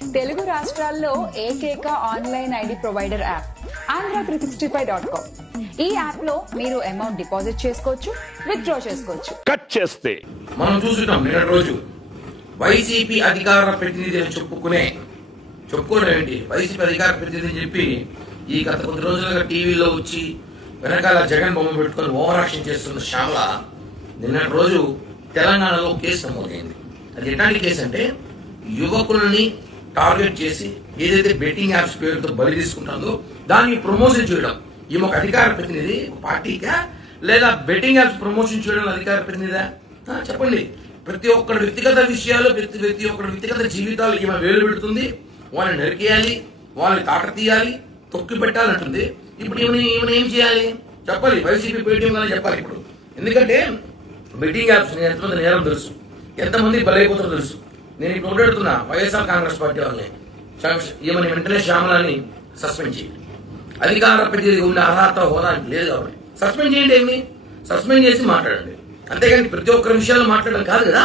తెలుగు రాష్ట్రాల్లో ఏకైక online ID provider app Andhra365.com. ఈ యాప్ లో మీరు అమౌంట్ డిపాజిట్ చేసుకోవచ్చు, విత్డ్రా చేసుకోవచ్చు. కట్ చేస్తే మనం చూస్తున్నాం నిన్న రోజు వైసీపీ అధికార ప్రతినిధి అని చెప్పుకోవడం ఏంటి, వైసీపీ అధికార ప్రతినిధి అని చెప్పి ఈ గత కొద్ది రోజులుగా టీవీలో వచ్చి వెనకాల జగన్ బొమ్మ పెట్టుకొని ఓవరాక్షన్ చేస్తున్న శ్యామల నిన్నటి రోజు తెలంగాణలో కేసు నమోదైంది. అది ఎట్లాంటి కేసు అంటే యువకులని టార్గెట్ చేసి ఏదైతే బెట్టింగ్ యాప్స్ పేరుతో బలి తీసుకుంటుందో దాన్ని ప్రమోషన్ చేయడం. ఈమె ఒక అధికార ప్రతినిధి పార్టీగా లేదా బెట్టింగ్ యాప్స్ ప్రమోషన్ చేయడం అధికార ప్రతినిధా? చెప్పండి. ప్రతి ఒక్కరి వ్యక్తిగత విషయాలు, ప్రతి ఒక్కరి వ్యక్తిగత జీవితాలు ఈమె వేలు పెడుతుంది. వాళ్ళని నరికేయాలి, వాళ్ళని తాట తీయాలి, తొక్కి పెట్టాలంటుంది. ఇప్పుడు ఈమెను ఏం చేయాలి చెప్పాలి. వైసీపీ పేటీఎం అని చెప్పాలి ఇప్పుడు. ఎందుకంటే బెట్టింగ్ యాప్స్ ఎంతమంది నేరం తెలుసు, ఎంతమంది బలైపోతారో తెలుసు. నేను ఇప్పుడు మాట్లాడుతున్నా వైఎస్ఆర్ కాంగ్రెస్ పార్టీ వాళ్ళని ఈమెను వెంటనే శ్యామలని సస్పెండ్ చేయండి. అధికార ప్రతినిధి ఉన్న అర్హత హోదానికి లేదు కాబట్టి సస్పెండ్ చేయండి. ఏమి సస్పెండ్ చేసి మాట్లాడండి, అంతేగాని ప్రతి ఒక్కరి విషయాల్లో మాట్లాడడం కాదు కదా.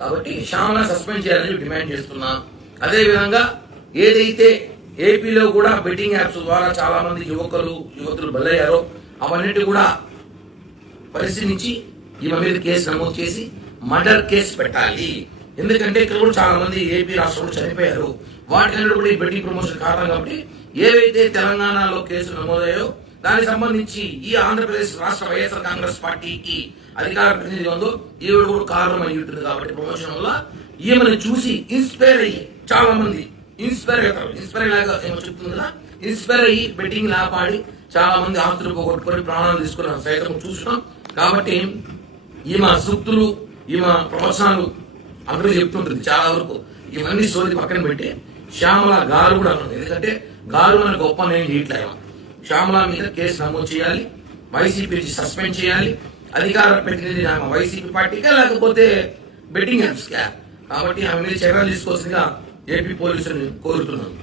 కాబట్టి శ్యామల సస్పెండ్ చేయాలని డిమాండ్ చేస్తున్నా. అదేవిధంగా ఏదైతే ఏపీలో కూడా బెట్టింగ్ యాప్స్ ద్వారా చాలా మంది యువతులు బలయ్యారో అవన్నిటి కూడా పరిశీలించి ఈమె మీద కేసు నమోదు చేసి మర్డర్ కేసు పెట్టాలి. ఎందుకంటే ఇక్కడ కూడా చాలా మంది ఏపీ రాష్ట్రంలో చనిపోయారు. వాటికన్నా కూడా ఈ బెట్టింగ్ ప్రమోషన్ కారణం కాబట్టి ఏవైతే తెలంగాణలో కేసులు నమోదయ్యాయో దానికి సంబంధించి ఈ ఆంధ్రప్రదేశ్ రాష్ట్ర వైఎస్ఆర్ కాంగ్రెస్ పార్టీకి అధికార ప్రతినిధి ఉందో ఈవిడ కూడా కారణం అయి ఉంటుంది. కాబట్టి ప్రమోషన్ వల్ల ఈమెను చూసి ఇన్స్పైర్ అయ్యి చాలా మంది ఇన్స్పైర్ లాగా ఏమో చెప్తుంది కదా, ఇన్స్పైర్ అయ్యి బెట్టింగ్ లాపాడి చాలా మంది ఆస్తులు పోగొట్టుకొని ప్రాణాలు తీసుకున్న సైతం చూస్తున్నాం. కాబట్టి ఈమె సూక్తులు, ఈమె ప్రవచనాలు అందరూ చెప్తుంటుంది చాలా వరకు. ఇవన్నీ సోది పక్కన పెట్టి శ్యామల గారు కూడా అన్నది. ఎందుకంటే గారు అనే గొప్ప నేను చేయట్లేదు. శ్యామల మీద కేసు నమోదు చేయాలి, వైసీపీ సస్పెండ్ చేయాలి. అధికార ప్రతినిధి వైసీపీ పార్టీగా లేకపోతే బెట్టింగ్ యాప్స్ కా. కాబట్టి ఆమె మీద చర్యలు తీసుకోవాల్సిందిగా ఏపీ పోలీసులను కోరుతున్నాను.